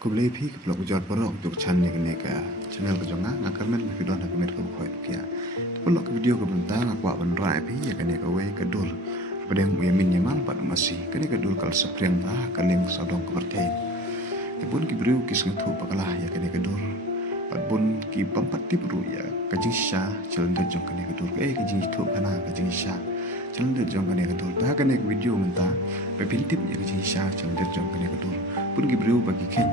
Kublai pi keblok ujar porok untuk channel neka channel kejonga ngakamen video nak kemer ke bukai pia. Pelok ke video kebentang aku akan rai pi ya kene kawe kedur. Pada yang uyamin nyamal pada masih kene kedur kal sepriang bah kaling sadong kepertai. Tepun ki beriu kis ngetu pakalah ya kene kedur. Padbun ki pampat ti bru ya kajing sya celender jong kene kedur kajing itu kana kajing sya celender jong kene kedur. Dah kene video mentah pepintip ya kajing sya celender jong kene kedur. Pun ki beriu bagi ken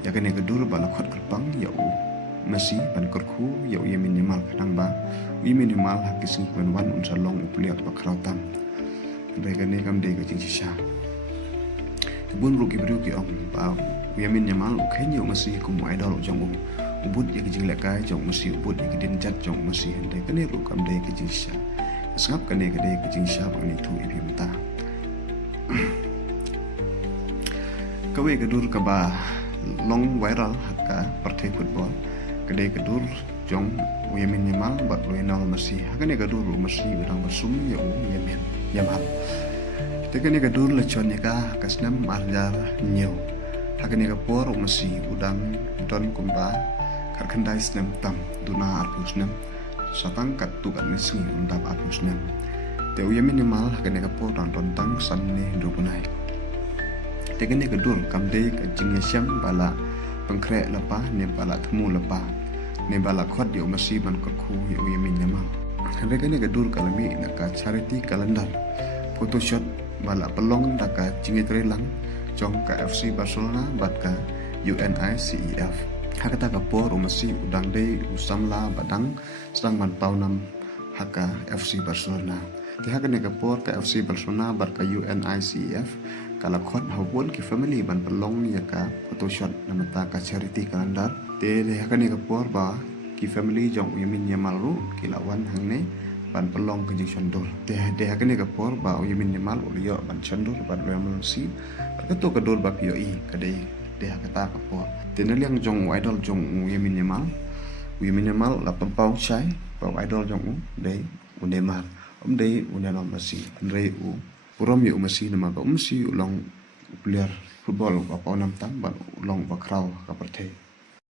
ya kene kedur bala khot kerpang ya u masih ban kerku ya u minimal kadang ba u minimal hakis ban wan un salong upliat bakrautam dai kene kam dai kajing sya bun ruki beriu ki om ba uyamin nyamal ukenya masih kumu idol jong ubud ya kijing lekai jong masih ubud ya kidin jat jong masih dai kene ru kam dai kijing sya sngap kene kade kijing sya bang itu ibi mata kawe kedur kaba long viral hakka partai football kade kedur jong uyamin nyamal bat loinal masih hakane kedur masih udang bersum ya uyamin nyamal tekane kedur leconnya ka kasnam marjar nyau hakane kapor masih udang don kumba karkandai snam tam duna arpusnam satang kat tukan nisngi undap arpusnam te uyamin nyamal hakane kapor don tang sanne dukunai tekane kedur kamde kajing syam bala pengkrek lepa ne bala temu lepa ne bala khot yo masih ban kerku yo uyamin nyamal rekane kedur kalami naka charity kalendar photoshoot bala pelong daka jingit relang jong ka FC Barcelona bat ka UNICEF hakata ka por masih udang dei usamla badang sedang man paunam haka FC Barcelona ti hakane ka por ka FC Barcelona bat ka UNICEF kala khot hawon ki family ban pelong ya ka photoshoot namata ka charity kalendar te hakane ka por ba ki family jong yamin yamalu kilawan hangne ban pelong ke jondol de hakane ka por ba yamin yamal ulio ban chandor ban yamal si ketu kedor ba POI kade de hakata ka por te naliang jong idol jong yamin yamal la pampau chai ba idol jong de unemar de unana masi andre u puram yu masi nama ba umsi ulong player football ba paunam tam ban ulong ba kraw ka perthai